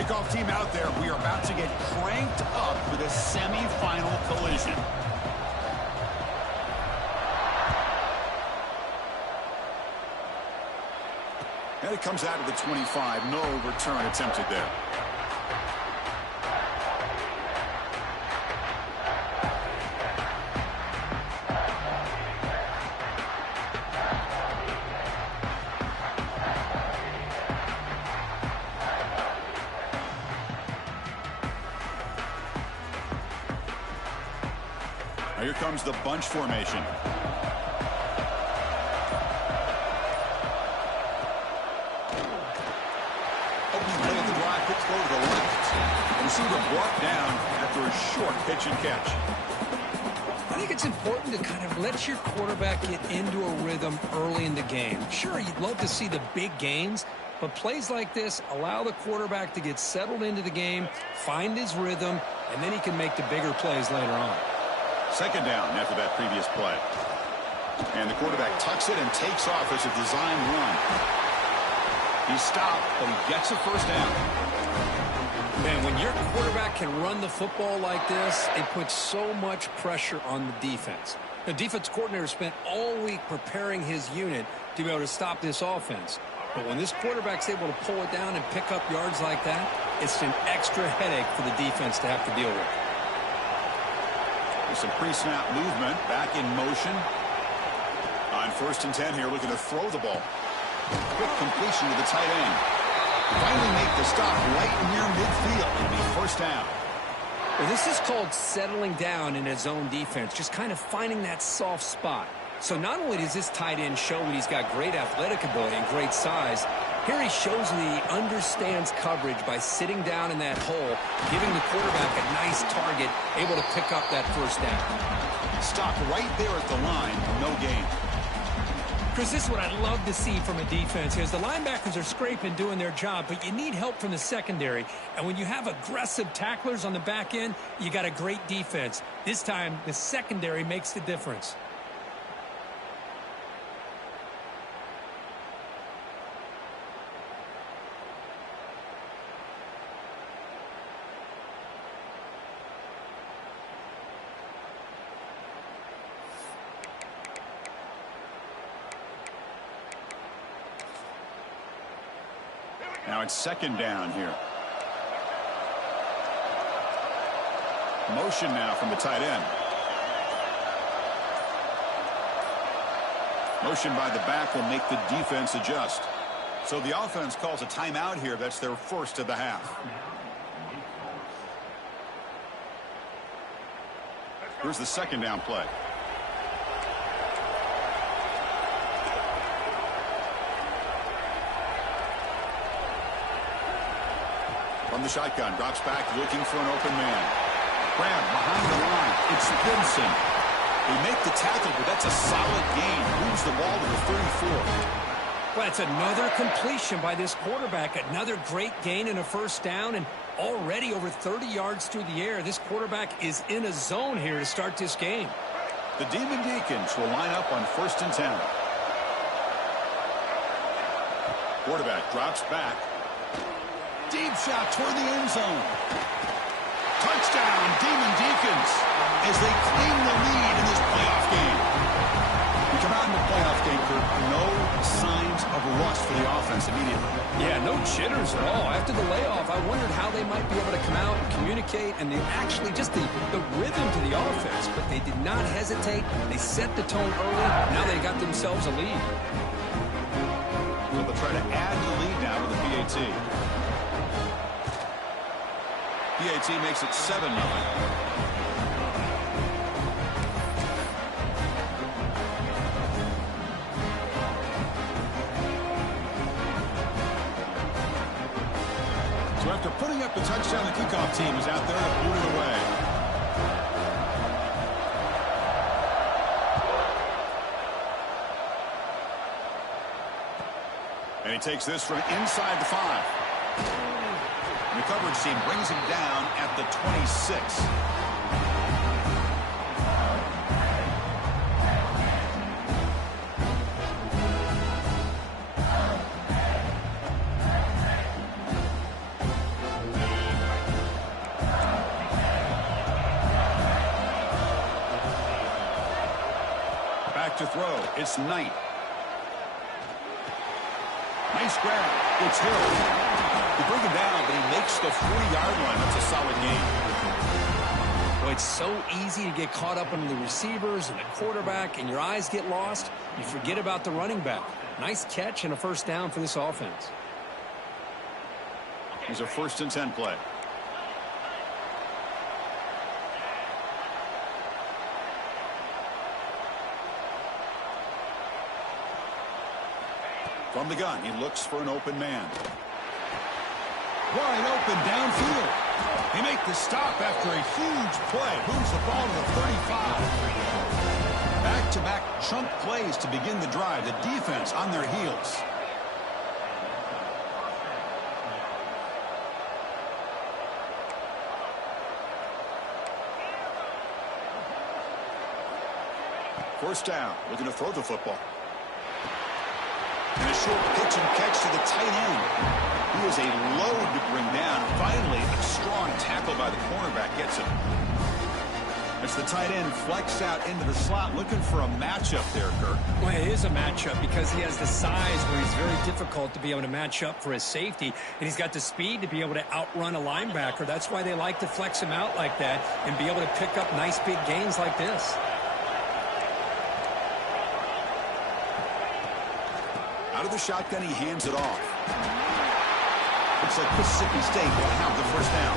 Kickoff team out there. We are about to get cranked up for the semifinal collision. And it comes out of the 25. No return attempted there. Now here comes the bunch formation. Go to the left. Receiver brought down after a short pitch and catch. I think it's important to kind of let your quarterback get into a rhythm early in the game. Sure, you'd love to see the big gains, but plays like this allow the quarterback to get settled into the game, find his rhythm, and then he can make the bigger plays later on. Second down after that previous play. And the quarterback tucks it and takes off as a design run. He stopped, but he gets a first down. Man, when your quarterback can run the football like this, it puts so much pressure on the defense. The defense coordinator spent all week preparing his unit to be able to stop this offense. But when this quarterback's able to pull it down and pick up yards like that, it's an extra headache for the defense to have to deal with. There's some pre-snap movement, back in motion. On 1st and 10 here, looking to throw the ball. Quick completion to the tight end. Finally make the stop right near midfield. It'll be first down. Well, this is called settling down in his own defense, just kind of finding that soft spot. So not only does this tight end show that he's got great athletic ability and great size, here he shows that he understands coverage by sitting down in that hole, giving the quarterback a nice target, able to pick up that first down. Stop right there at the line, no gain. Chris, this is what I love to see from a defense is the linebackers are scraping, doing their job, but you need help from the secondary. And when you have aggressive tacklers on the back end, you got a great defense. This time, the secondary makes the difference. Now it's second down here. Motion now from the tight end. Motion by the back will make the defense adjust. So the offense calls a timeout here. That's their first of the half. Here's the second down play. From the shotgun, drops back, looking for an open man. Grab behind the line. It's Benson. They make the tackle, but that's a solid gain. Moves the ball to the 34. Well, it's another completion by this quarterback. Another great gain and a first down, and already over 30 yards through the air. This quarterback is in a zone here to start this game. The Demon Deacons will line up on 1st and 10. Quarterback drops back. Deep shot toward the end zone. Touchdown, Demon Deacons, as they claim the lead in this playoff game. We come out in the playoff game, Kurt. No signs of rust for the offense immediately. Yeah, no jitters at all. After the layoff, I wondered how they might be able to come out and communicate, and they actually just the rhythm to the offense, but they did not hesitate. They set the tone early. Now they got themselves a lead. So they'll try to add the lead now with the PAT. PAT makes it 7-0. So after putting up the touchdown, the kickoff team is out there to boot it away. And he takes this from inside the 5. The coverage team brings him down at the 26. throw. It's Knight. Nice grab. It's Hill. They bring him down, but he makes the 40-yard line. That's a solid gain. Well, it's so easy to get caught up on the receivers and the quarterback, and your eyes get lost. You forget about the running back. Nice catch and a first down for this offense. Here's a 1st and 10 play. From the gun, he looks for an open man. Wide open downfield. They make the stop after a huge play. Moves the ball to the 35. Back-to-back chunk plays to begin the drive. The defense on their heels. First down, looking to throw the football. And a short pitch and catch to the tight end. He was a load to bring down. Finally, a strong tackle by the cornerback gets him. As the tight end flexed out into the slot, looking for a matchup there, Kirk. Well, it is a matchup because he has the size where he's very difficult to be able to match up for his safety, and he's got the speed to be able to outrun a linebacker. That's why they like to flex him out like that and be able to pick up nice big gains like this. Out of the shotgun, he hands it off. Looks like Mississippi State will have the first down.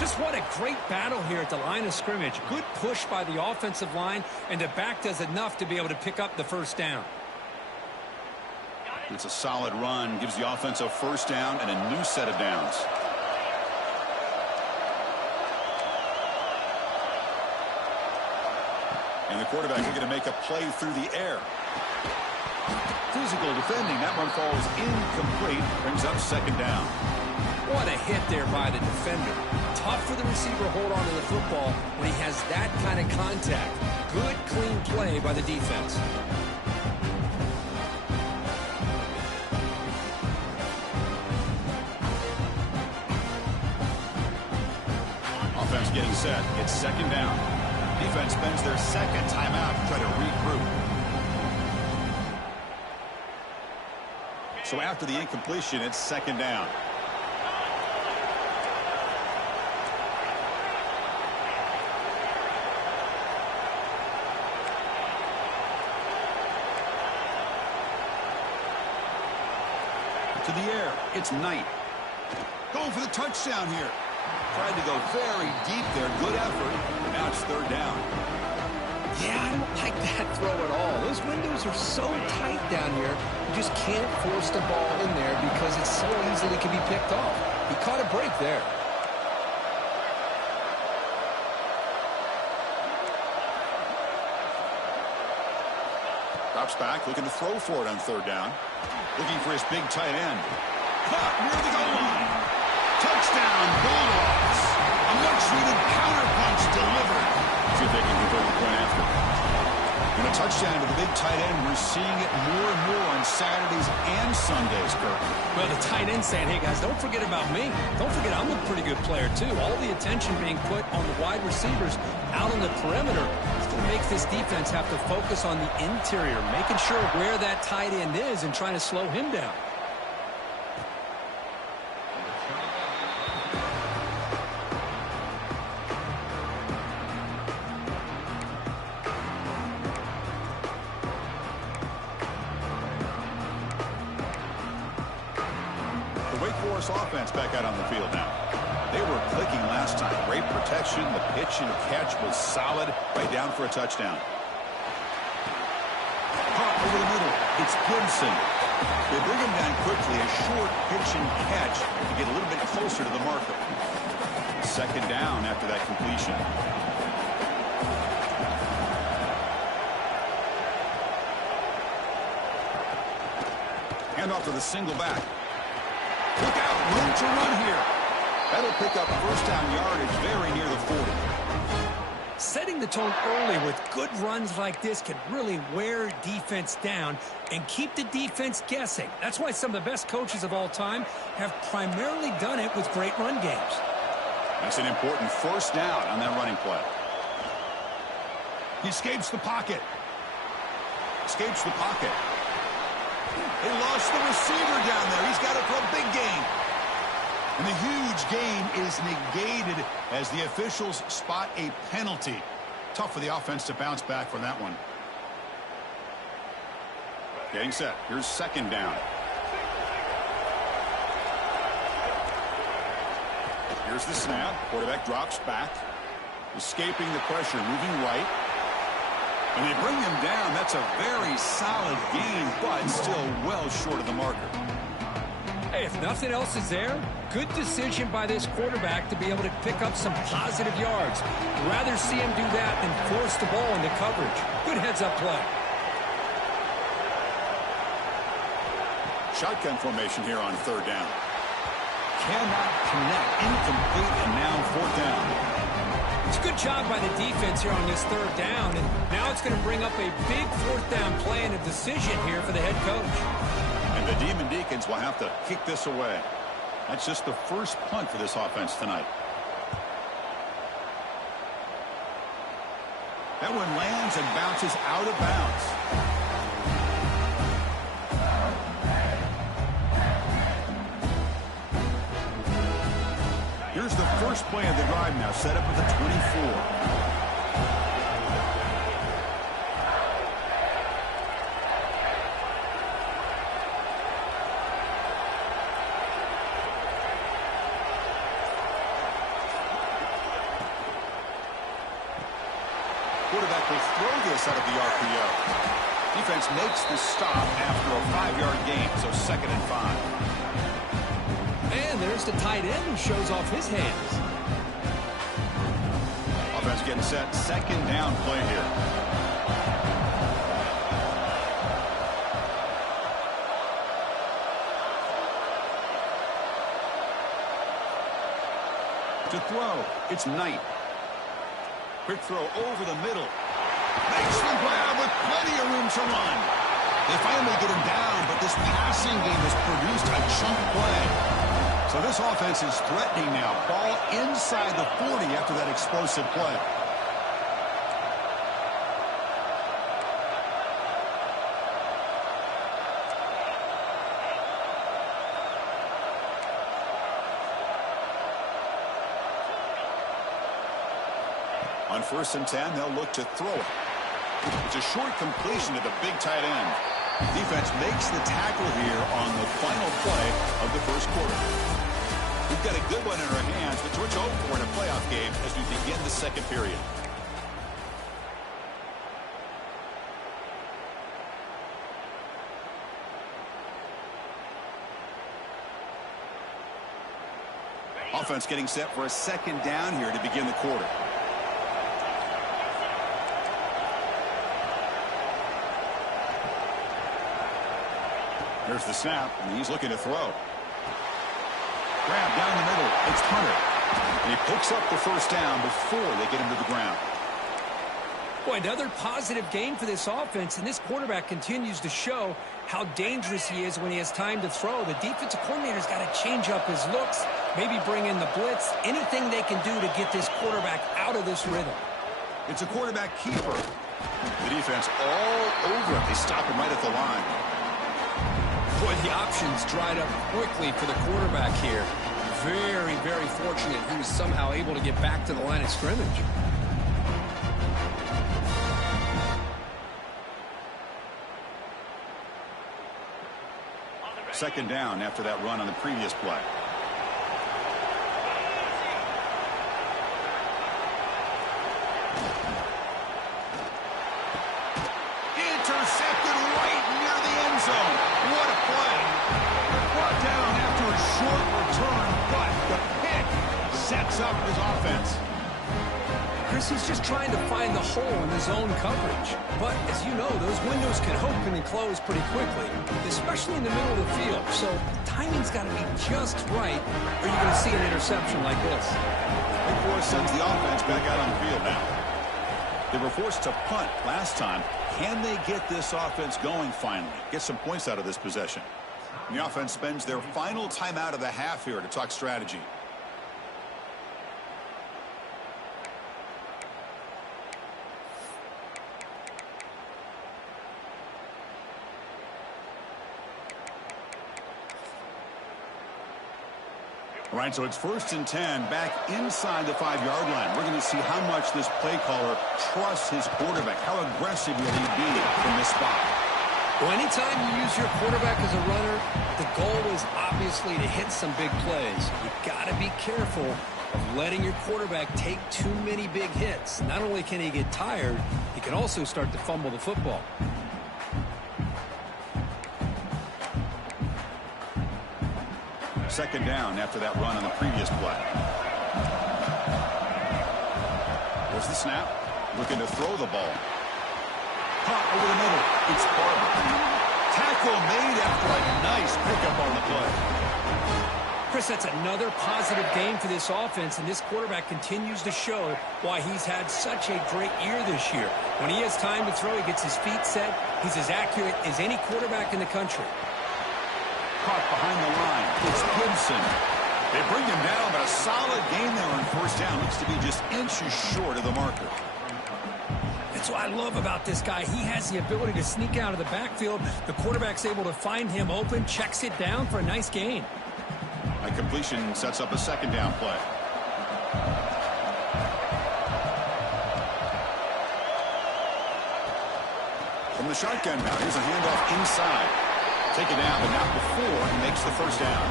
Just what a great battle here at the line of scrimmage. Good push by the offensive line, and the back does enough to be able to pick up the first down. It's a solid run. Gives the offense a first down and a new set of downs. And the quarterback looking to make a play through the air. Physical defending. That one falls incomplete. Brings up 2nd down. What a hit there by the defender. Tough for the receiver to hold on to the football when he has that kind of contact. Good, clean play by the defense. Offense getting set. It's 2nd down. Defense spends their 2nd timeout to try to regroup. So after the incompletion, it's 2nd down. To the air, it's Knight. Going for the touchdown here. Tried to go very deep there. Good effort. Now it's 3rd down. Yeah, I don't like that throw at all. Those windows are so tight down here. You just can't force the ball in there because it so easily can be picked off. He caught a break there. Drops back, looking to throw for it on 3rd down. Looking for his big tight end. Caught near the goal line. Touchdown, Bulldogs. A much-needed counterpunch delivered. See if they can convert the point after. And a touchdown to the big tight end. We're seeing it more and more on Saturdays and Sundays, Kirk. Well, the tight end saying, hey, guys, don't forget about me. Don't forget I'm a pretty good player, too. All the attention being put on the wide receivers out on the perimeter. It makes this defense have to focus on the interior, making sure where that tight end is and trying to slow him down. Offense back out on the field now. They were clicking last time. Great protection. The pitch and catch was solid. Right down for a touchdown. Caught over the middle. It's Gibson. They bring him down quickly. A short pitch and catch to get a little bit closer to the marker. 2nd down after that completion. Hand off to the single back. Look out, room to run here. That'll pick up first down yardage very near the 40. Setting the tone early with good runs like this can really wear defense down and keep the defense guessing. That's why some of the best coaches of all time have primarily done it with great run games. That's an important first down on that running play. He escapes the pocket. escapes the pocket. They lost the receiver down there. He's got it for a big gain. And the huge gain is negated as the officials spot a penalty. Tough for the offense to bounce back from that one. Getting set. Here's second down. Here's the snap. Quarterback drops back. Escaping the pressure, moving right. And they bring him down. That's a very solid gain, but still well short of the marker. Hey, if nothing else is there, good decision by this quarterback to be able to pick up some positive yards. Rather see him do that than force the ball into coverage. Good heads-up play. Shotgun formation here on third down. Cannot connect. Incomplete, and now fourth down. It's a good job by the defense here on this third down, and now it's going to bring up a big fourth down play and a decision here for the head coach. And the Demon Deacons will have to kick this away. That's just the first punt for this offense tonight. That one lands and bounces out of bounds. Here's the first play of the drive now, set up at the 24. Quarterback will throw this out of the RPO. Defense makes the stop after a 5-yard gain, so 2nd and 5. And there's the tight end who shows off his hands. Offense getting set. Second down play here. To throw, it's Knight. Quick throw over the middle. Makes the grab with plenty of room to run. They finally get him down, but this passing game has produced a chunk play. So this offense is threatening now. Ball inside the 40 after that explosive play. On 1st and 10, they'll look to throw it. It's a short completion to the big tight end. Defense makes the tackle here on the final play of the first quarter. We've got a good one in our hands, but George hope for in a playoff game as we begin the second period. Offense getting set for a second down here to begin the quarter. There's the snap, and he's looking to throw. Grab down the middle. It's Hunter. And he picks up the first down before they get him to the ground. Boy, another positive game for this offense, and this quarterback continues to show how dangerous he is when he has time to throw. The defensive coordinator's got to change up his looks, maybe bring in the blitz, anything they can do to get this quarterback out of this rhythm. It's a quarterback keeper. The defense all over it. They stop him right at the line. Boy, the options dried up quickly for the quarterback here. Very, very fortunate he was somehow able to get back to the line of scrimmage. Second down after that run on the previous play. Intercepted right near the end zone. What a play. Brought down after a short return, but the pick sets up his offense. Chris, he's just trying to find the hole in his own coverage. But as you know, those windows can open and close pretty quickly, especially in the middle of the field. So timing's got to be just right, or you're going to see an interception like this. Big Force sends the offense back out on the field now. They were forced to punt last time. Can they get this offense going finally? Get some points out of this possession. And the offense spends their final timeout of the half here to talk strategy. All right, so it's 1st and 10 back inside the 5-yard line. We're going to see how much this play caller trusts his quarterback. How aggressive will he be from this spot? Well, anytime you use your quarterback as a runner, the goal is obviously to hit some big plays. You've got to be careful of letting your quarterback take too many big hits. Not only can he get tired, he can also start to fumble the football. Second down after that run on the previous play. There's the snap. Looking to throw the ball. Caught over the middle. It's Barber. Tackle made after a nice pickup on the play. Chris, that's another positive game for this offense, and this quarterback continues to show why he's had such a great year this year. When he has time to throw, he gets his feet set. He's as accurate as any quarterback in the country. Caught behind the line. It's Gibson. They bring him down, but a solid game there on 1st down. Looks to be just inches short of the marker. That's what I love about this guy. He has the ability to sneak out of the backfield. The quarterback's able to find him open, checks it down for a nice gain. A completion sets up a 2nd down play. From the shotgun now, here's a handoff inside. Take it down, but not before he makes the 1st down.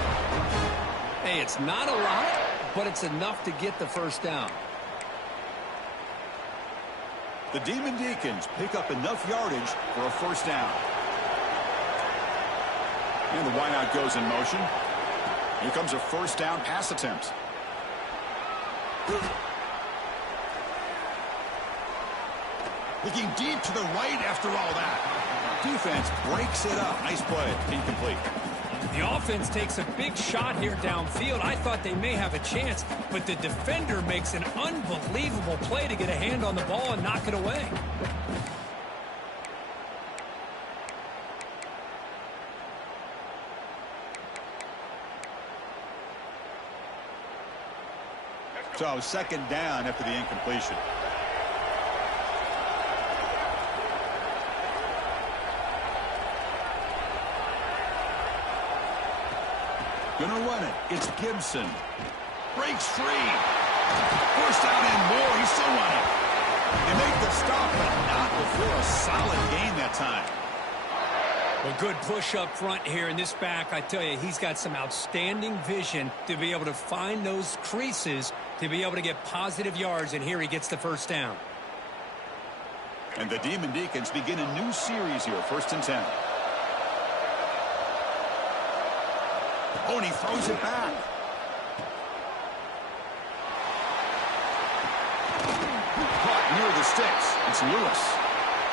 Hey, it's not a lot, but it's enough to get the 1st down. The Demon Deacons pick up enough yardage for a 1st down. And the wideout goes in motion. Here comes a 1st down pass attempt. Looking deep to the right after all that. Defense breaks it up. Nice play. Incomplete. The offense takes a big shot here downfield. I thought they may have a chance, but the defender makes an unbelievable play to get a hand on the ball and knock it away. So 2nd down after the incompletion. Gonna run it. It's Gibson. Breaks free. 1st down and more. He's still running. They make the stop, but not before a solid gain that time. Well, good push up front here in this back. I tell you, he's got some outstanding vision to be able to find those creases, to be able to get positive yards, and here he gets the 1st down. And the Demon Deacons begin a new series here, 1st and 10. Oh, and he throws it back. Caught near the sticks. It's Lewis.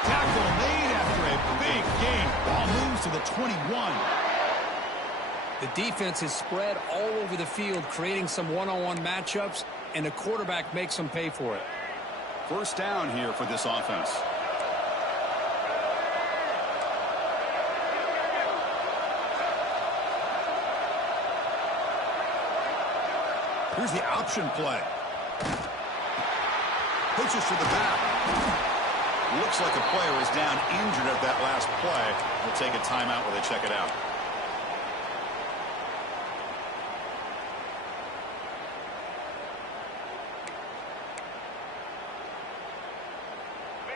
Tackle made after a big gain. Ball moves to the 21. The defense is spread all over the field, creating some one-on-one matchups, and the quarterback makes them pay for it. 1st down here for this offense. Here's the option play. Pitches to the back. Looks like a player is down injured at that last play. We'll take a timeout while they check it out.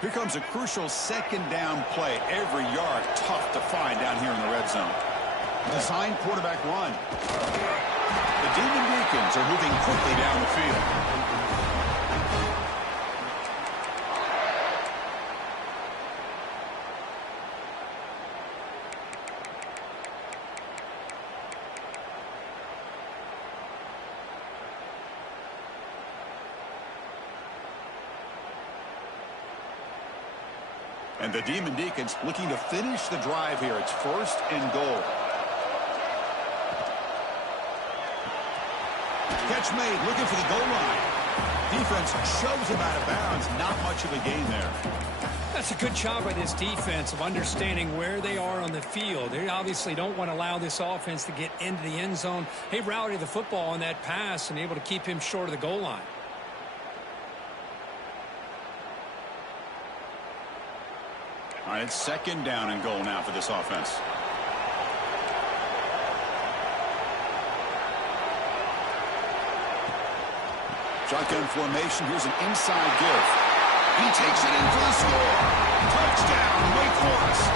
Here comes a crucial 2nd down play. Every yard tough to find down here in the red zone. Design quarterback run. The Demon Deacons are moving quickly down the field. And the Demon Deacons looking to finish the drive here. It's 1st and goal. Catch made, looking for the goal line. Defense shoves him out of bounds. Not much of a gain there. That's a good job by this defense of understanding where they are on the field. They obviously don't want to allow this offense to get into the end zone. They rallied the football on that pass and able to keep him short of the goal line. All right, it's 2nd down and goal now for this offense. Shotgun formation. Here's an inside give. He takes it in for the score. Touchdown, Wake Forest.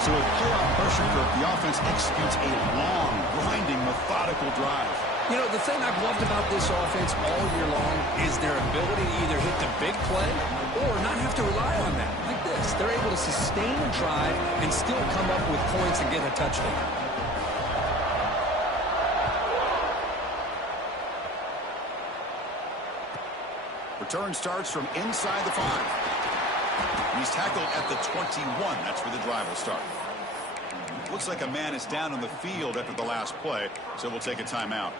So with playoff pressure curve, the offense executes a long, grinding, methodical drive. You know, the thing I've loved about this offense all year long is their ability to either hit the big play or not have to rely on that. Like this, they're able to sustain a drive and still come up with points and get a touchdown. Return starts from inside the 5. He's tackled at the 21. That's where the drive will start. Looks like a man is down on the field after the last play, so we'll take a timeout.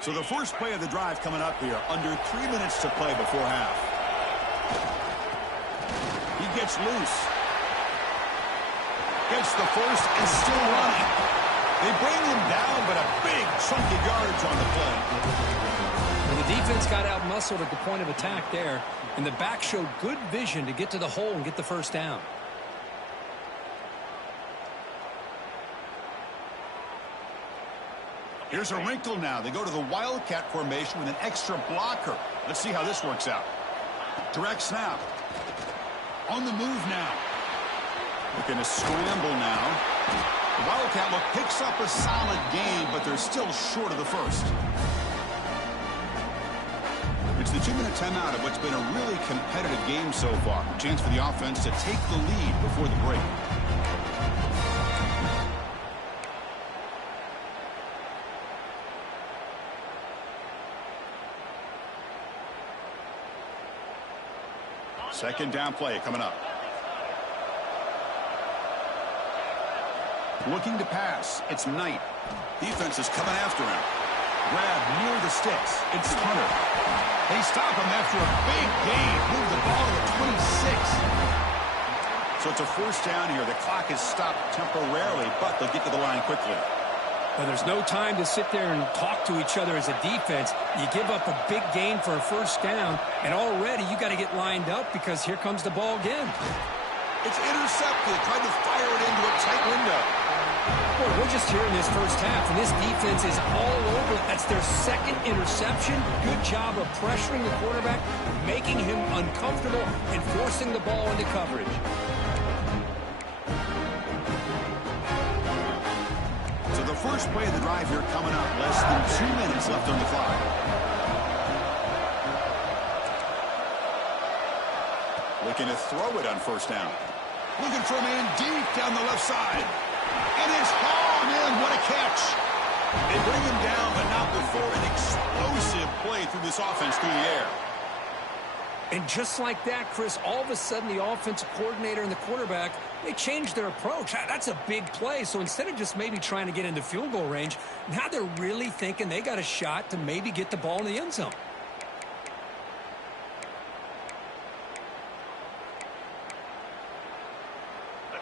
So the first play of the drive coming up here, under 3 minutes to play before half. He gets loose. Gets the first and still running. They bring him down, but a big chunk of yardage on the play. Well, the defense got out-muscled at the point of attack there, and the back showed good vision to get to the hole and get the first down. Here's a wrinkle now. They go to the Wildcat formation with an extra blocker. Let's see how this works out. Direct snap. On the move now. Looking to scramble now. The Wildcat look picks up a solid gain, but they're still short of the first. It's the 2-minute timeout of what's been a really competitive game so far. A chance for the offense to take the lead before the break. Second down play coming up. Looking to pass. It's Knight. Defense is coming after him. Grab near the sticks. It's Hunter. They stop him after a big gain. Move the ball to the 26. So it's a first down here. The clock is stopped temporarily, but they'll get to the line quickly. Well, there's no time to sit there and talk to each other as a defense. You give up a big gain for a first down, and already you got to get lined up because here comes the ball again. It's intercepted. Tried to fire it into a tight window. Boy, we're just here in this first half, and this defense is all over it. That's their second interception. Good job of pressuring the quarterback, making him uncomfortable, and forcing the ball into coverage. First play of the drive here coming up. Less than 2 minutes left on the clock. Looking to throw it on first down. Looking for a man deep down the left side. And it's hauled in. What a catch. They bring him down, but not before an explosive play through this offense through the air. And just like that, Chris, all of a sudden the offensive coordinator and the quarterback, they changed their approach. That's a big play. So instead of just maybe trying to get into field goal range, now they're really thinking they got a shot to maybe get the ball in the end zone.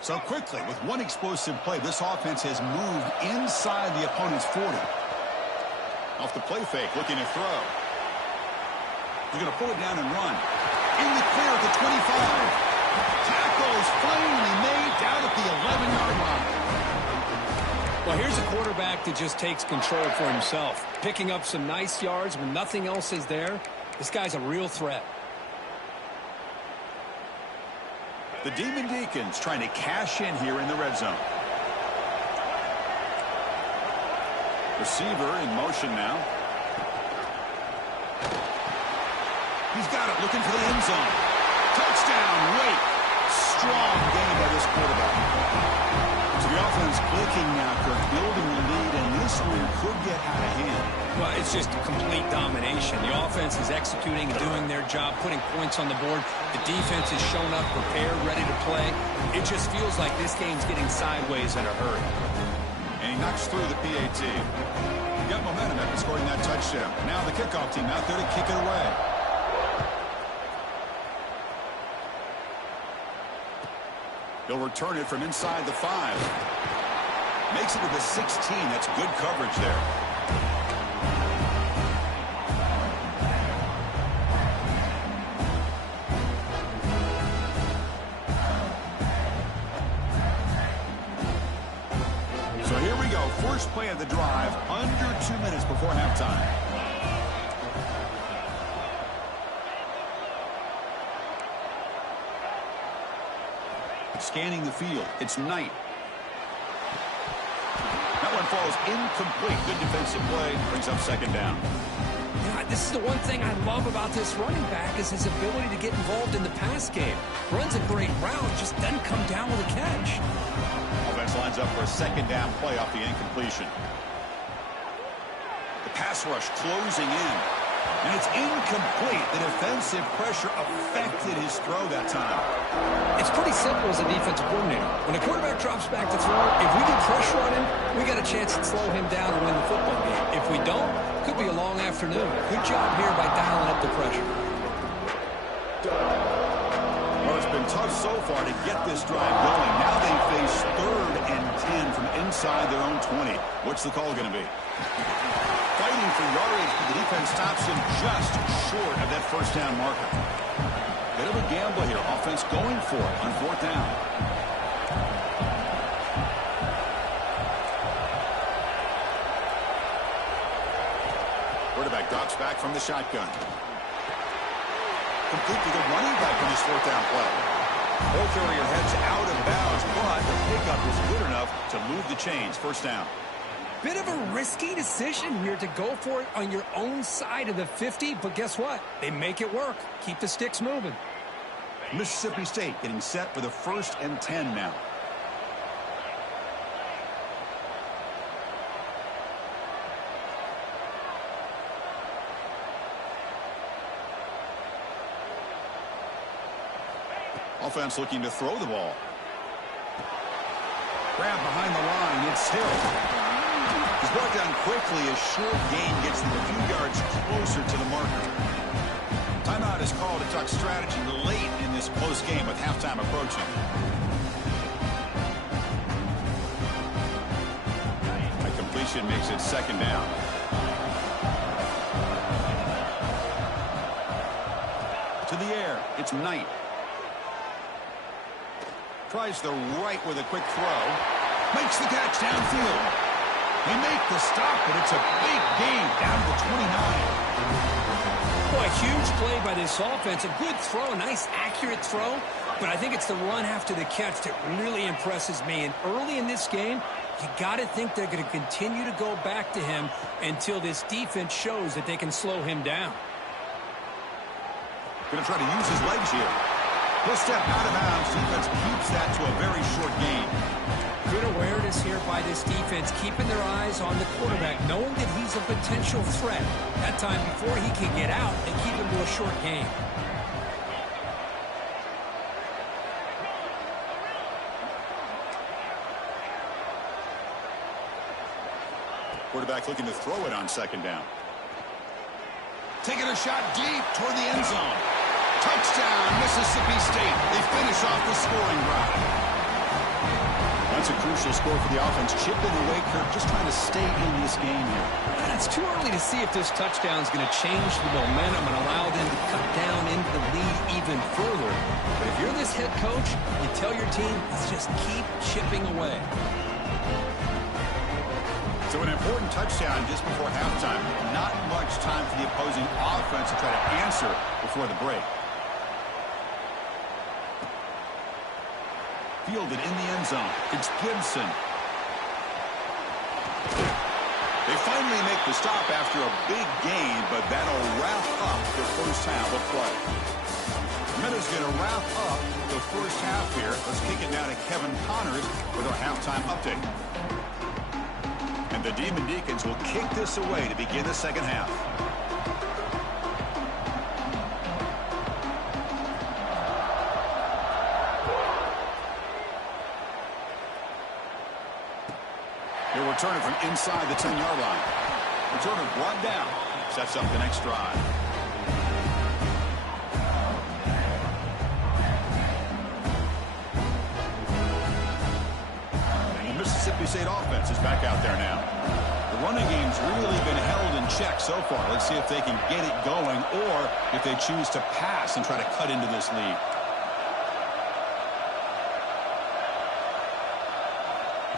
So quickly, with one explosive play, this offense has moved inside the opponent's 40. Off the play fake, looking to throw. He's going to pull it down and run. In the clear at the 25. Tackle is finally made down at the 11-yard line. Well, here's a quarterback that just takes control for himself. Picking up some nice yards when nothing else is there. This guy's a real threat. The Demon Deacons trying to cash in here in the red zone. Receiver in motion now. He's got it, looking for the end zone. Touchdown, Wake. Strong game by this quarterback. So the offense clicking now, Kirk, building the lead, and this one could get out of hand. Well, it's just complete domination. The offense is executing and doing their job, putting points on the board. The defense is showing up, prepared, ready to play. It just feels like this game's getting sideways in a hurry. And he knocks through the PAT. He got momentum after scoring that touchdown. Now the kickoff team out there to kick it away. He'll return it from inside the 5. Makes it to the 16. That's good coverage there. So here we go. First play of the drive, under 2 minutes before halftime. Scanning the field. It's Knight. That one falls incomplete. Good defensive play. Brings up second down. Yeah, this is the one thing I love about this running back is his ability to get involved in the pass game. Runs a great route, just doesn't come down with a catch. Offense lines up for a second down play off the incompletion. The pass rush closing in. And it's incomplete. The defensive pressure affected his throw that time. It's pretty simple as a defensive coordinator. When a quarterback drops back to throw, if we get pressure on him, we got a chance to slow him down and win the football game. If we don't, could be a long afternoon. Good job here by dialing up the pressure. Well, it's been tough so far to get this drive going. Now they face 3rd and 10 from inside their own 20. What's the call going to be? Fighting for yardage, but the defense stops him just short of that first down marker. Bit of a gamble here. Offense going for it on 4th down. Quarterback drops back from the shotgun. Complete to the running back on his 4th down play. Ball carrier heads out of bounds, but the pickup is good enough to move the chains. First down. Bit of a risky decision here to go for it on your own side of the 50, but guess what? They make it work. Keep the sticks moving. Mississippi State getting set for the 1st and 10 now. Offense looking to throw the ball. Grab behind the line. It's Hill. He's brought down quickly. A short gain gets them a few yards closer to the marker. Timeout is called to talk strategy late in this close game with halftime approaching. A completion makes it second down. To the air. It's Knight. Tries the right with a quick throw. Makes the catch downfield. They make the stop, but it's a big gain down to the 29. Boy, a huge play by this offense. A good throw, a nice accurate throw. But I think it's the run after the catch that really impresses me. And early in this game, you got to think they're going to continue to go back to him until this defense shows that they can slow him down. Going to try to use his legs here. He'll step out of bounds. Defense keeps that to a very short gain. Good awareness here by this defense, keeping their eyes on the quarterback, knowing that he's a potential threat. That time before he can get out, they keep him to a short gain. Quarterback looking to throw it on second down. Taking a shot deep toward the end zone. Touchdown, Mississippi State. They finish off the scoring drive. That's a crucial score for the offense. Chipping away, Kirk, just trying to stay in this game here. And it's too early to see if this touchdown is going to change the momentum and allow them to cut down into the lead even further. But if you're this head coach, you tell your team, let's just keep chipping away. So an important touchdown just before halftime. Not much time for the opposing offense to try to answer before the break. Fielded in the end zone. It's Gibson. They finally make the stop after a big gain, but that'll wrap up the first half of play. Minutes going to wrap up the first half here. Let's kick it now to Kevin Connors with our halftime update. And the Demon Deacons will kick this away to begin the second half. They'll return it from inside the 10-yard line. Returner brought down. Sets up the next drive. And Mississippi Mississippi State offense is back out there now. The running game's really been held in check so far. Let's see if they can get it going or if they choose to pass and try to cut into this lead.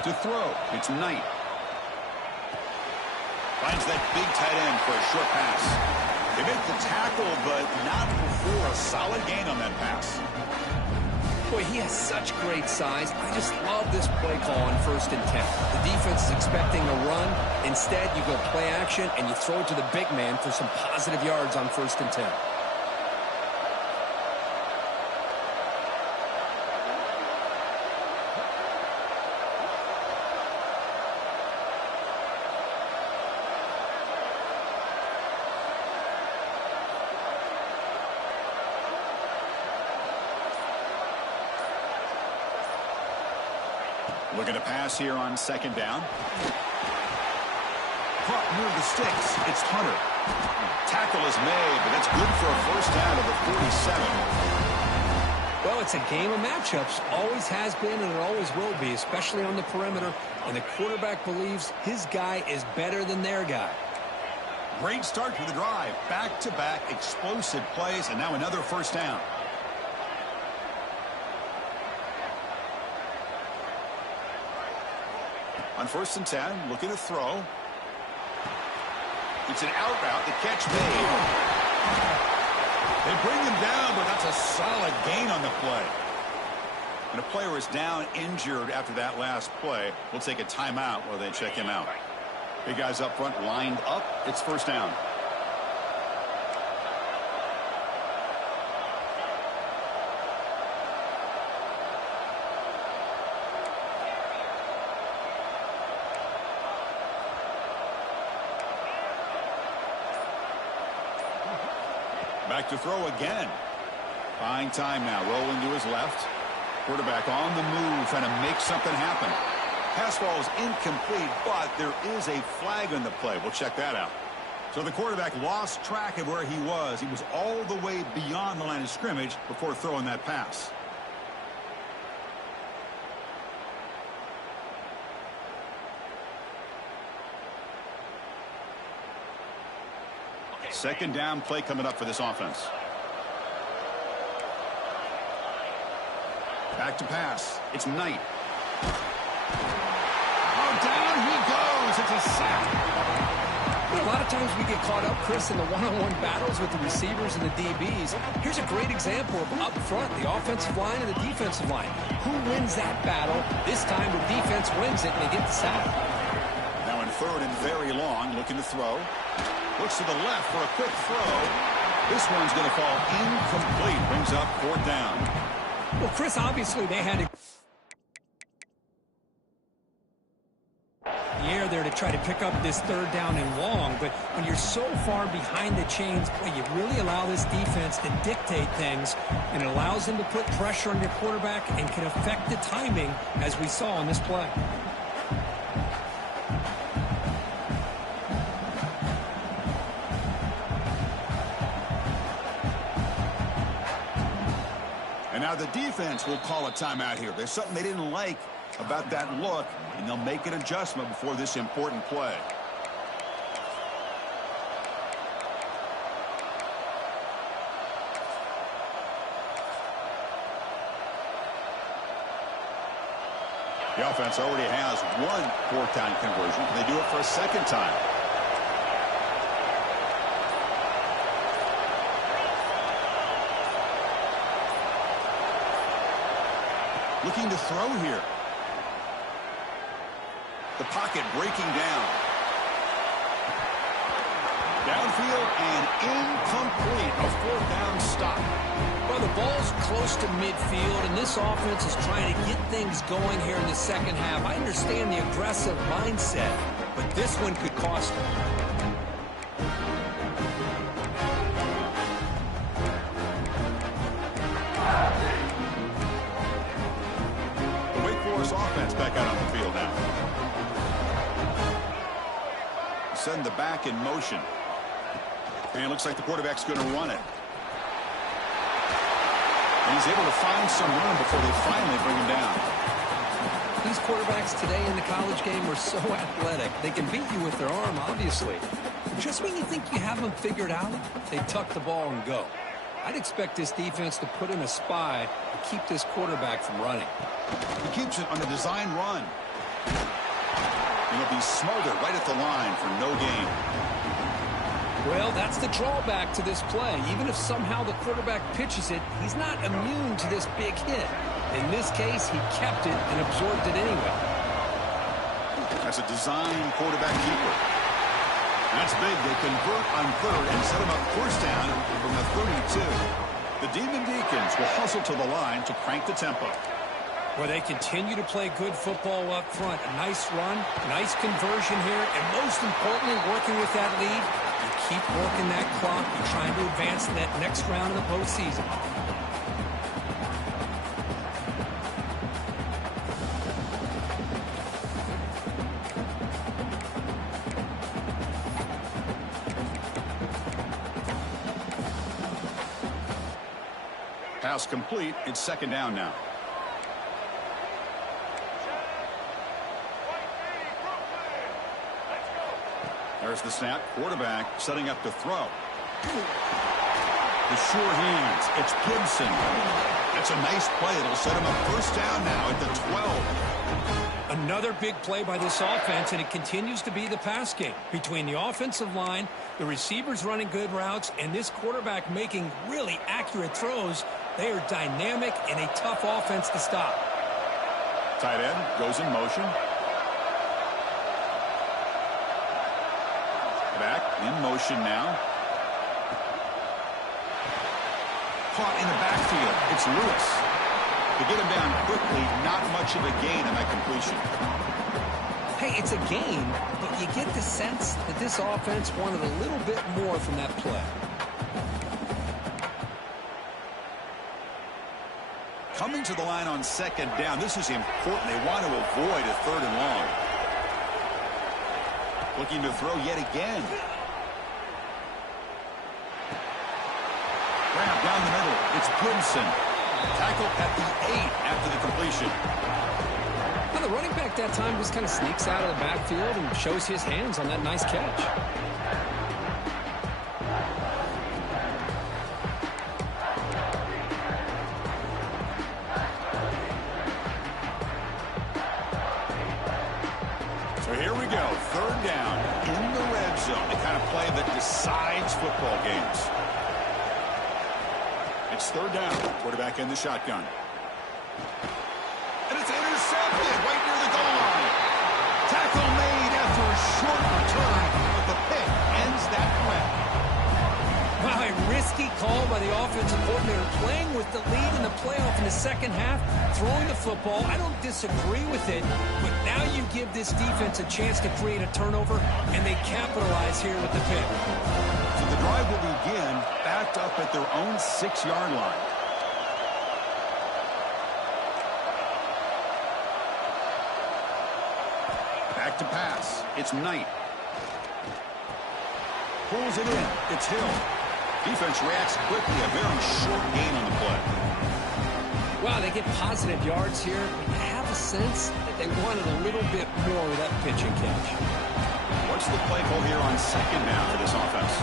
To throw, it's Knight. Finds that big tight end for a short pass. They make the tackle, but not before a solid gain on that pass. Boy, he has such great size. I just love this play call on 1st and 10. The defense is expecting a run. Instead, you go play action, and you throw it to the big man for some positive yards on 1st and 10. Looking to pass here on 2nd down. Caught near the sticks. It's Hunter. Tackle is made, but that's good for a 1st down to the 47. Well, it's a game of matchups. Always has been, and it always will be, especially on the perimeter. And the quarterback believes his guy is better than their guy. Great start to the drive. Back-to-back explosive plays, and now another 1st down. On 1st and 10, looking to throw. It's an out route. The catch made. They bring him down, but that's a solid gain on the play. And a player is down injured after that last play. We'll take a timeout while they check him out. Big guys up front lined up. It's 1st down. Back to throw again. Buying time now. Rolling to his left. Quarterback on the move, trying to make something happen. Pass ball is incomplete, but there is a flag on the play. We'll check that out. So the quarterback lost track of where he was. He was all the way beyond the line of scrimmage before throwing that pass. Second down play coming up for this offense. Back to pass. It's Knight. Oh, down he goes. It's a sack. A lot of times we get caught up, Chris, in the one-on-one battles with the receivers and the DBs. Here's a great example of up front, the offensive line and the defensive line. Who wins that battle? This time the defense wins it and they get the sack. Now in 3rd and very long, looking to throw. Looks to the left for a quick throw. This one's going to fall incomplete. Brings up 4th down. Well, Chris, obviously they had to the air there to try to pick up this 3rd down and long, but when you're so far behind the chains, boy, you really allow this defense to dictate things, and it allows them to put pressure on your quarterback and can affect the timing, as we saw on this play. Now the defense will call a timeout here. There's something they didn't like about that look, and they'll make an adjustment before this important play. The offense already has one 4th down conversion. They do it for a 2nd time. Looking to throw here. The pocket breaking down. Downfield and incomplete. A 4th down stop. Well, the ball's close to midfield, and this offense is trying to get things going here in the 2nd half. I understand the aggressive mindset, but this one could cost them. Offense back out on the field now. Send the back in motion. And it looks like the quarterback's going to run it. And he's able to find some room before they finally bring him down. He's quarterbacks today in the college game are so athletic. They can beat you with their arm, obviously. Just when you think you have them figured out, they tuck the ball and go. I'd expect this defense to put in a spy to keep this quarterback from running. He keeps it on a design run. It'll be smothered right at the line for no gain. Well, that's the drawback to this play. Even if somehow the quarterback pitches it, he's not immune to this big hit. In this case, he kept it and absorbed it anyway. That's a design quarterback keeper. That's big. They convert on third and set him up first down from the 32. The Demon Deacons will hustle to the line to crank the tempo. Well, they continue to play good football up front. A nice run, nice conversion here, and most importantly, working with that lead, you keep working that clock. You're trying to advance to that next round of the postseason. Pass complete. It's second down now. There's the snap. Quarterback setting up to throw. The sure hands. It's Gibson. That's a nice play. It'll set him up first down now at the 12. Another big play by this offense, and it continues to be the pass game. Between the offensive line, the receivers running good routes, and this quarterback making really accurate throws, they are dynamic and a tough offense to stop. Tight end goes in motion. Back in motion now. Caught in the backfield. It's Lewis. To get him down quickly, not much of a gain on that completion. Hey, it's a gain, but you get the sense that this offense wanted a little bit more from that play. Coming to the line on second down, this is important. They want to avoid a third and long. Looking to throw yet again. Grab down the middle. It's Gibson. Tackled at the 8 after the completion. Well, the running back that time just kind of sneaks out of the backfield and shows his hands on that nice catch. So here we go. Third down in the red zone. The kind of play that decides football games. It's third down. Quarterback in the shotgun. And it's intercepted right near the goal line. Tackle made after a short return, but the pick ends that play. Wow, a risky call by the offensive coordinator, playing with the lead in the playoff in the second half, throwing the football. I don't disagree with it, but now you give this defense a chance to create a turnover, and they capitalize here with the pick. So the drive will begin backed up at their own 6-yard line. Back to pass. It's Knight. Pulls it in. It's Hill. Defense reacts quickly. A very short gain on the play. Wow, they get positive yards here. I have a sense that they wanted a little bit more with that pitch and catch. What's the play call here on second down for this offense?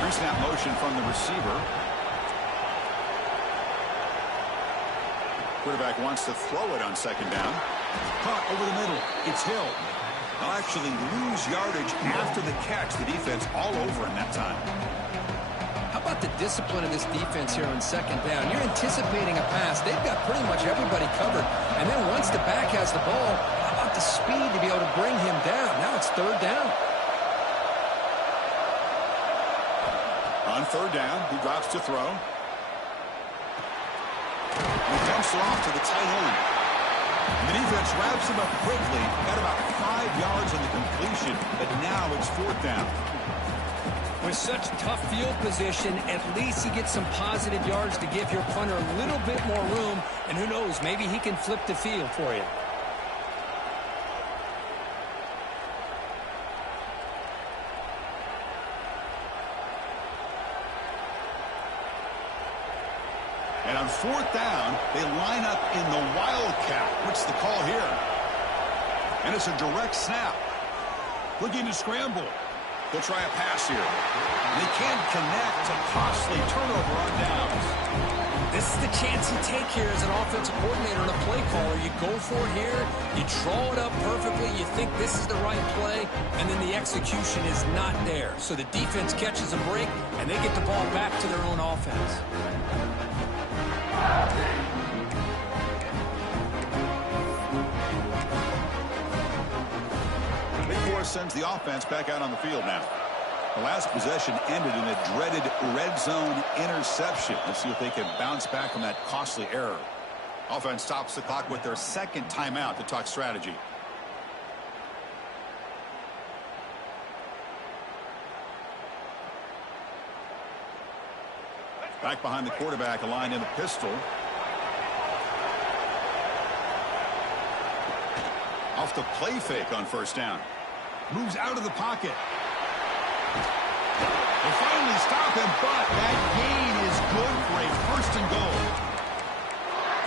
Pre-snap motion from the receiver. Quarterback wants to throw it on second down. Caught over the middle. It's Hill. They'll actually lose yardage after the catch. The defense all over in that time. How about the discipline of this defense here on second down? You're anticipating a pass. They've got pretty much everybody covered. And then once the back has the ball, how about the speed to be able to bring him down? Now it's third down. On third down, he drops to throw. He dumps it off to the tight end. And the defense wraps him up quickly. Got about 5 yards on the completion, but now it's fourth down. With such tough field position, at least he gets some positive yards to give your punter a little bit more room. And who knows, maybe he can flip the field for you. And on On fourth down, they line up in the wildcat. What's the call here? And it's a direct snap. Looking to scramble. They'll try a pass here. They can't connect. A costly turnover on downs. This is the chance you take here as an offensive coordinator and a play caller. You go for it here. You draw it up perfectly. You think this is the right play, and then the execution is not there. So the defense catches a break, and they get the ball back to their own offense. Big Force sends the offense back out on the field now. The last possession ended in a dreaded red zone interception. Let's see if they can bounce back from that costly error. Offense stops the clock with their second timeout to talk strategy. Back behind the quarterback, aligned in the pistol. Off the play fake on first down. Moves out of the pocket. They finally stop him, but that gain is good for a first and goal.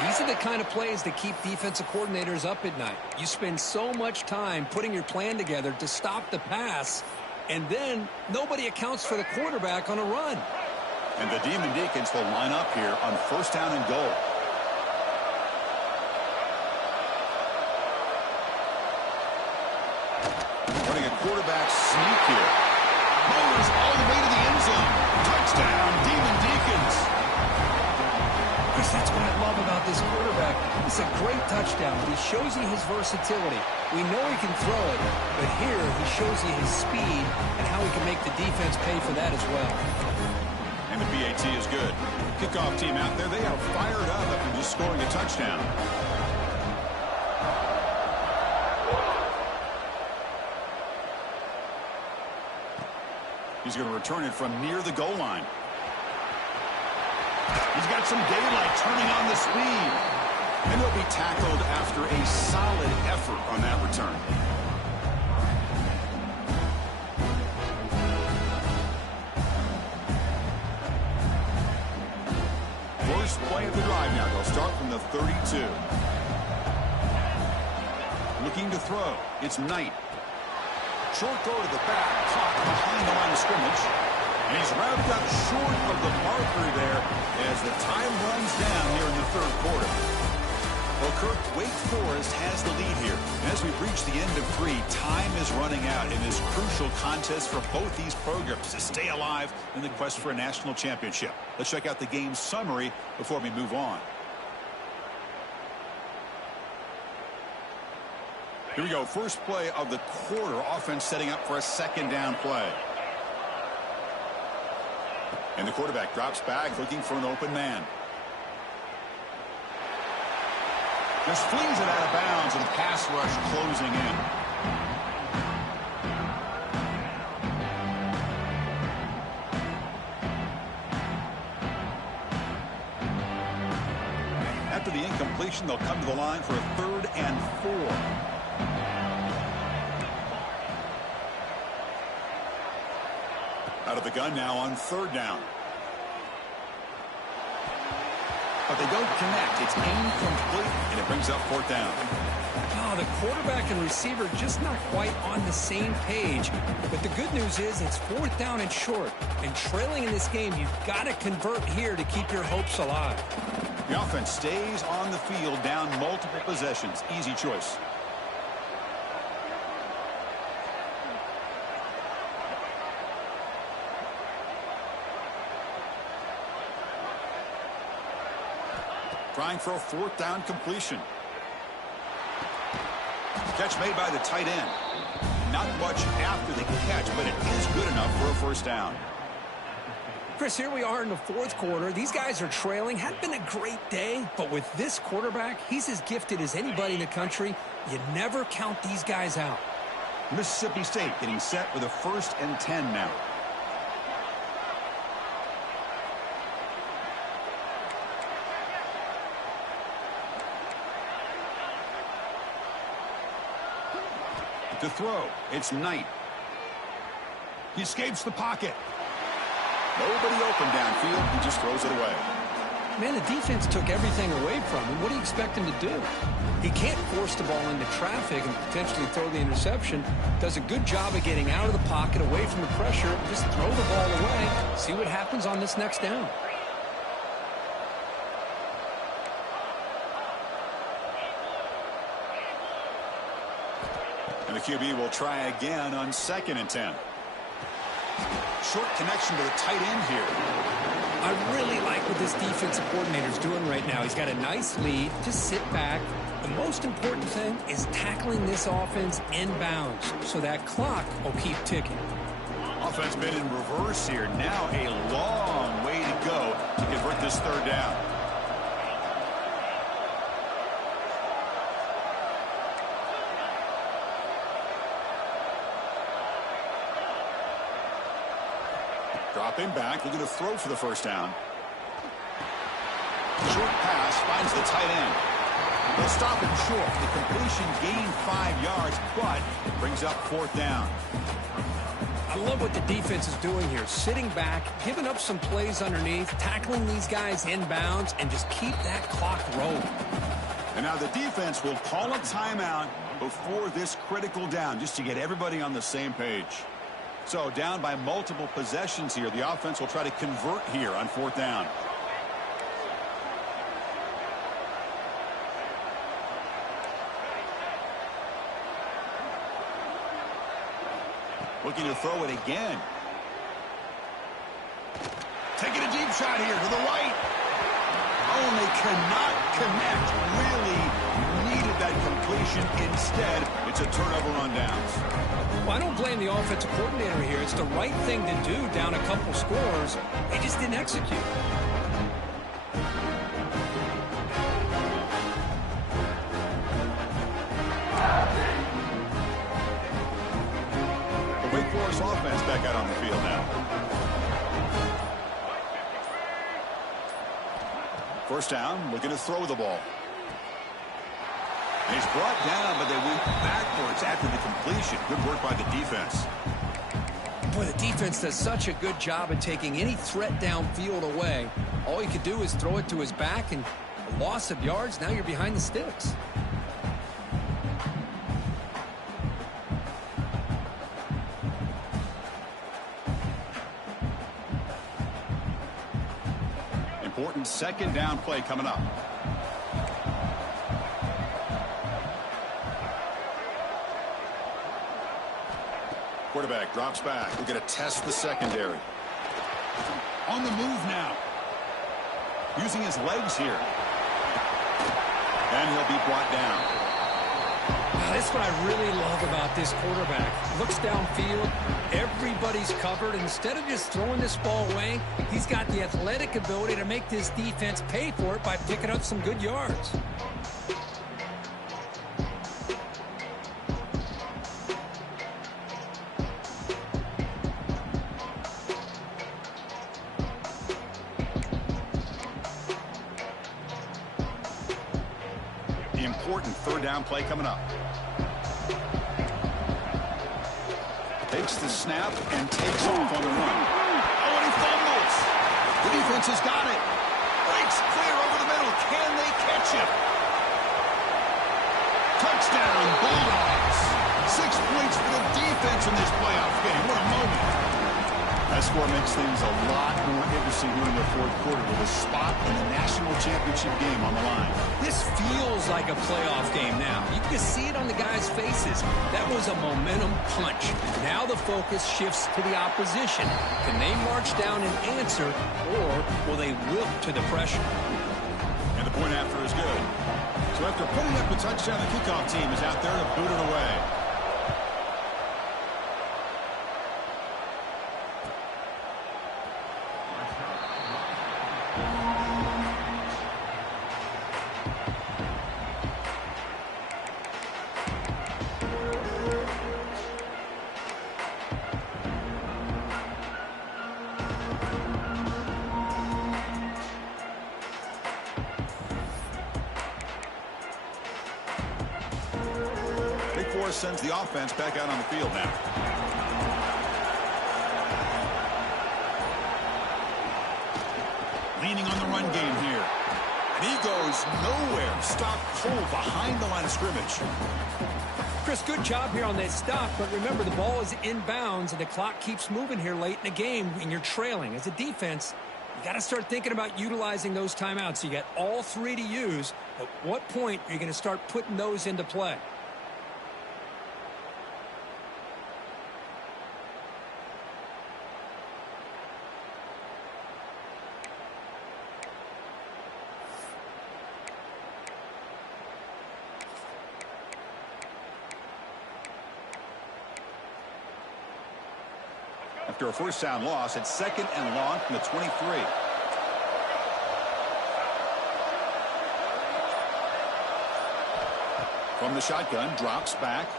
These are the kind of plays that keep defensive coordinators up at night. You spend so much time putting your plan together to stop the pass, and then nobody accounts for the quarterback on a run. And the Demon Deacons will line up here on first down and goal. Running a quarterback sneak here. Mowers all the way to the end zone. Touchdown, Demon Deacons. Chris, that's what I love about this quarterback. It's a great touchdown. He shows you his versatility. We know he can throw it, but here he shows you his speed and how he can make the defense pay for that as well. And the PAT is good. Kickoff team out there, they are fired up after just scoring a touchdown. He's going to return it from near the goal line. He's got some daylight turning on the speed. And he'll be tackled after a solid effort on that return. First play of the drive now. They'll start from the 32. Looking to throw. It's Knight. Short throw to the back, caught behind the line of scrimmage. And he's wrapped up short of the marker there as the time runs down here in the third quarter. Well, Kirk, Wake Forest has the lead here. And as we reach the end of 3, time is running out in this crucial contest for both these programs to stay alive in the quest for a national championship. Let's check out the game summary before we move on. Here we go. First play of the quarter. Offense setting up for a second down play. And the quarterback drops back looking for an open man. Just flings it out of bounds and pass rush closing in. After the incompletion, they'll come to the line for a 3rd and 4. Out of the gun now on 3rd down. But they don't connect. It's incomplete, and it brings up 4th down. Oh, the quarterback and receiver just not quite on the same page. But the good news is it's 4th down and short. And trailing in this game, you've got to convert here to keep your hopes alive. The offense stays on the field down multiple possessions. Easy choice. Trying for a 4th down completion. Catch made by the tight end. Not much after the catch, but it is good enough for a 1st down. Chris, here we are in the 4th quarter. These guys are trailing. Hadn't been a great day, but with this quarterback, he's as gifted as anybody in the country. You never count these guys out. Mississippi State getting set with a 1st and 10 now. To throw, it's Knight. He escapes the pocket. Nobody open downfield. He just throws it away. Man, the defense took everything away from him. What do you expect him to do? He can't force the ball into traffic and potentially throw the interception. Does a good job of getting out of the pocket, away from the pressure. Just throw the ball away. See what happens on this next down. And the QB will try again on 2nd and 10. Short connection to the tight end here. I really like what this defensive coordinator's doing right now. He's got a nice lead. Just sit back. The most important thing is tackling this offense inbounds so that clock will keep ticking. Offense been in reverse here. Now a long way to go to convert this 3rd down. Dropping back, looking to throw for the 1st down. Short pass finds the tight end. They'll stop him short. The completion gained 5 yards, but brings up 4th down. I love what the defense is doing here. Sitting back, giving up some plays underneath, tackling these guys inbounds, and just keep that clock rolling. And now the defense will call a timeout before this critical down, just to get everybody on the same page. So down by multiple possessions here. The offense will try to convert here on 4th down. Looking to throw it again. Taking a deep shot here to the right. Oh, and they cannot connect. Really needed that completion. Instead, it's a turnover on downs. Well, I don't blame the offensive coordinator here. It's the right thing to do down a couple scores. They just didn't execute. The Wake Forest offense back out on the field now. 1st down, looking to throw the ball. And he's brought down, but they went backwards after the completion. Good work by the defense. Boy, the defense does such a good job of taking any threat downfield away. All you could do is throw it to his back, and a loss of yards, now you're behind the sticks. Important 2nd down play coming up. Quarterback drops back. We're going to test the secondary. On the move now. Using his legs here. And he'll be brought down. That's what I really love about this quarterback. Looks downfield, everybody's covered. Instead of just throwing this ball away, he's got the athletic ability to make this defense pay for it by picking up some good yards. The important 3rd down play coming up. Takes the snap and takes off on the run. Oh, and he fumbles. The defense has got it. Breaks clear over the middle. Can they catch him? Touchdown, Bulldogs. 6 points for the defense in this playoff game. What a moment. That score makes things a lot more interesting here in the 4th quarter with a spot in the national championship game on the line. This feels like a playoff game now. You can see it on the guys' faces. That was a momentum punch. Now the focus shifts to the opposition. Can they march down and answer, or will they wilt to the pressure? And the point after is good. So after putting up a touchdown, the kickoff team is out there to boot it away. Sends the offense back out on the field now. Leaning on the run game here. goes nowhere. Stopped cold behind the line of scrimmage. Chris, good job here on that stop, but remember the ball is inbounds and the clock keeps moving here late in the game and you're trailing. As a defense, you got to start thinking about utilizing those timeouts. So you got all three to use. At what point are you going to start putting those into play? After a first down loss, it's 2nd and long from the 23. From the shotgun, drops back.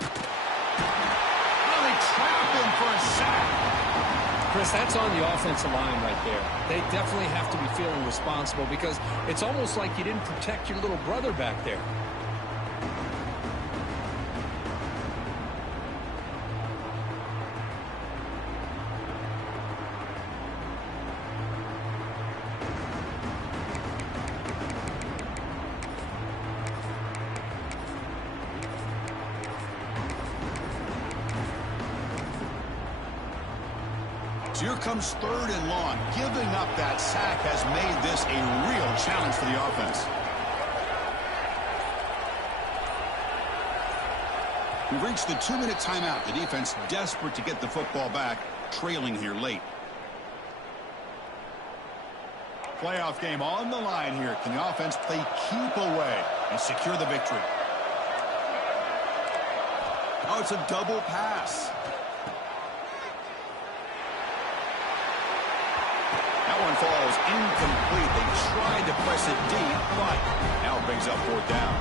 Really trapped him for a sack. Chris, that's on the offensive line right there. They definitely have to be feeling responsible because it's almost like you didn't protect your little brother back there. So here comes 3rd and long. Giving up that sack has made this a real challenge for the offense. We've reached the 2-minute timeout. The defense desperate to get the football back, trailing here late. Playoff game on the line here. Can the offense play keep away and secure the victory? Oh, it's a double pass. That one falls incomplete. They tried to press it deep, but now it brings up 4th down.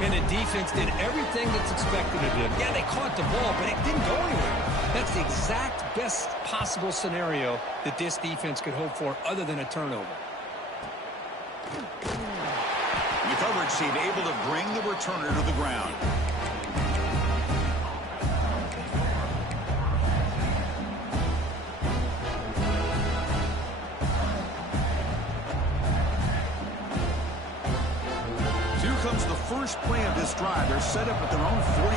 And the defense did everything that's expected of them. Yeah, they caught the ball, but it didn't go anywhere. That's the exact best possible scenario that this defense could hope for other than a turnover. The coverage team able to bring the returner to the ground. Comes the first play of this drive. They're set up at their own 48.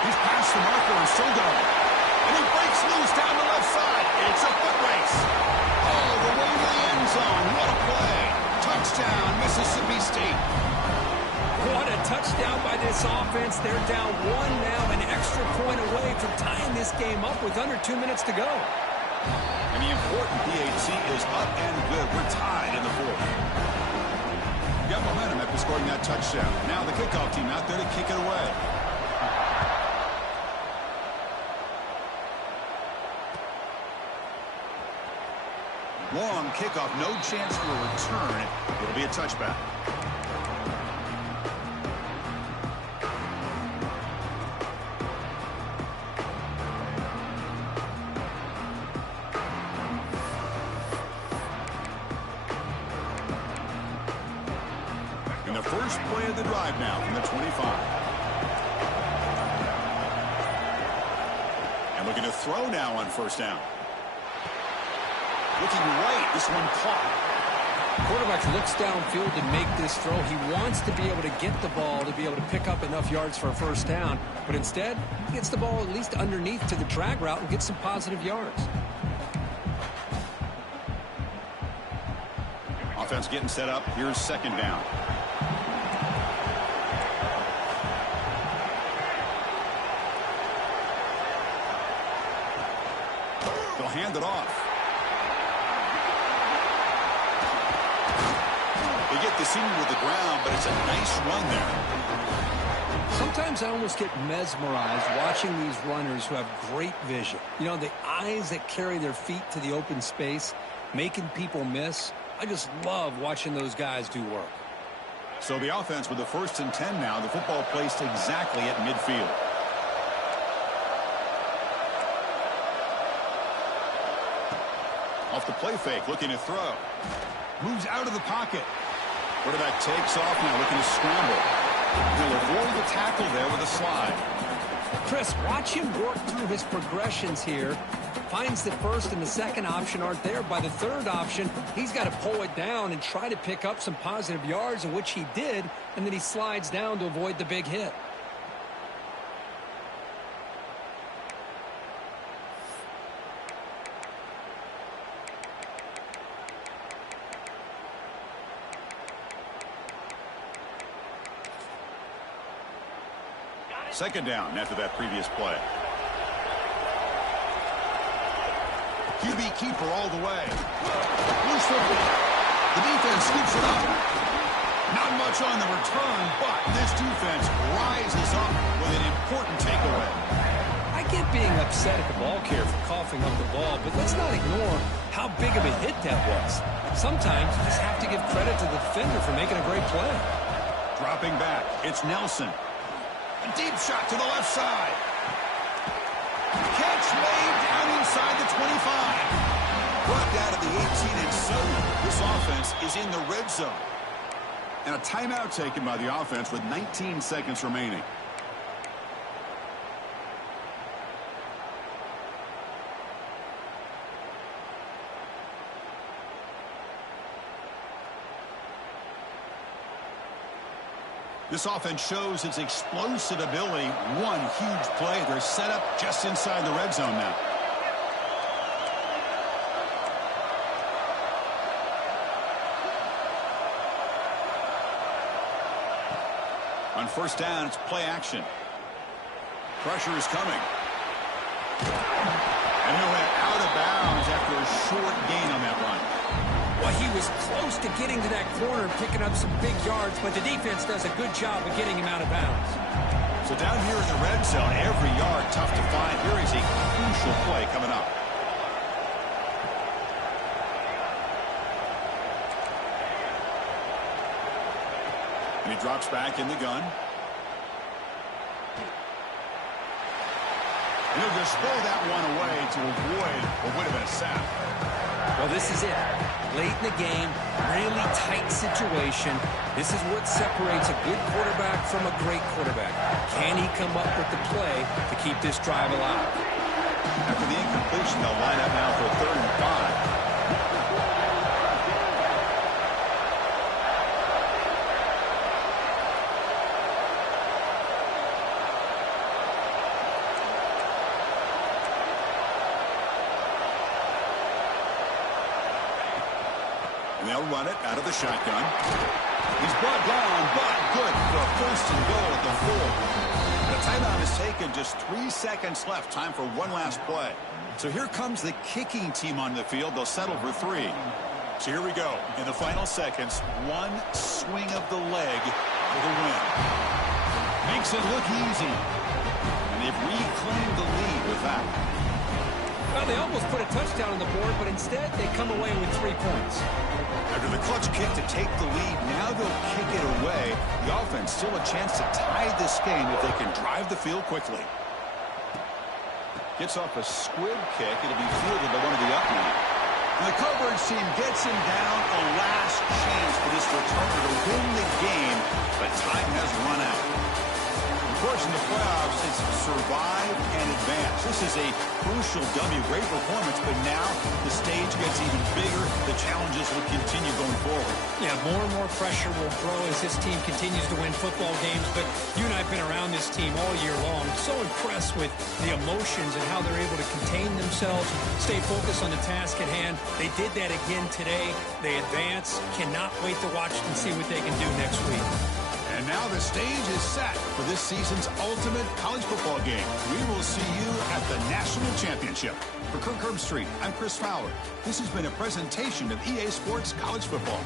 He's past the marker and still going. And he breaks loose down the left side. It's a foot race. All the way to the end zone. What a play. Touchdown, Mississippi State. What a touchdown by this offense. They're down 1 now, an extra point away from tying this game up with under 2 minutes to go. And the important PAT is up and good. We're tied in the 4th. Got momentum after scoring that touchdown. Now the kickoff team out there to kick it away. Long kickoff, no chance for a return. It'll be a touchback. And the first play of the drive now from the 25. And looking to throw now on 1st down. Looking right, this one caught. Quarterback looks downfield to make this throw. He wants to be able to get the ball to be able to pick up enough yards for a 1st down. But instead, he gets the ball at least underneath to the drag route and gets some positive yards. Offense getting set up. Here's 2nd down. They'll hand it off. They get the senior with the ground, but it's a nice run there. Sometimes I almost get mesmerized watching these runners who have great vision. You know, the eyes that carry their feet to the open space, making people miss. I just love watching those guys do work. So the offense with the 1st and 10 now. The football placed exactly at midfield. Off the play fake, looking to throw. Moves out of the pocket. Quarterback takes off now, looking to scramble. He'll avoid the tackle there with a slide. Chris, watch him work through his progressions here. Finds the first and the second option aren't there. By the third option, he's got to pull it down and try to pick up some positive yards, in which he did, and then he slides down to avoid the big hit. Second down after that previous play. QB keeper all the way. Loose football. The defense scoops it up. Not much on the return, but this defense rises up with an important takeaway. I get being upset at the ball carrier for coughing up the ball, but let's not ignore how big of a hit that was. Sometimes you just have to give credit to the defender for making a great play. Dropping back, it's Nelson. A deep shot to the left side. Catch made down inside the 25. Brought down to the 18, and so this offense is in the red zone. And a timeout taken by the offense with 19 seconds remaining. This offense shows its explosive ability. One huge play. They're set up just inside the red zone now. On first down, it's play action. Pressure is coming. And he'll head out of bounds after a short gain on that run. Well, he was close to getting to that corner and picking up some big yards, but the defense does a good job of getting him out of bounds. So down here in the red zone, every yard tough to find. Here is a crucial play coming up. And he drops back in the gun. And he'll just throw that one away to avoid what would have been a sack. Well, this is it. Late in the game, really tight situation. This is what separates a good quarterback from a great quarterback. Can he come up with the play to keep this drive alive? After the incompletion, they'll line up now for a 3rd and 5. They'll run it out of the shotgun. He's brought down, but good for a 1st and goal at the 4. The timeout is taken. Just 3 seconds left. Time for one last play. So here comes the kicking team on the field. They'll settle for 3. So here we go. In the final seconds, one swing of the leg for the win. Makes it look easy. And they've reclaimed the lead with that. Well, they almost put a touchdown on the board, but instead they come away with 3 points. After the clutch kick to take the lead, now they'll kick it away. The offense still a chance to tie this game if they can drive the field quickly. Gets off a squib kick. It'll be fielded by one of the up men. And the coverage team gets him down. A last chance for this returner to win the game, but time has run out. Of course, in the playoffs, it's survive and advance. This is a crucial W. Great performance, but now the stage gets even bigger. The challenges will continue going forward. Yeah, more and more pressure will grow as this team continues to win football games, but you and I have been around this team all year long. So impressed with the emotions and how they're able to contain themselves, stay focused on the task at hand. They did that again today. They advance. Cannot wait to watch and see what they can do next week. And now the stage is set for this season's ultimate college football game. We will see you at the National Championship. For Kirk Herbstreit, I'm Chris Fowler. This has been a presentation of EA Sports College Football.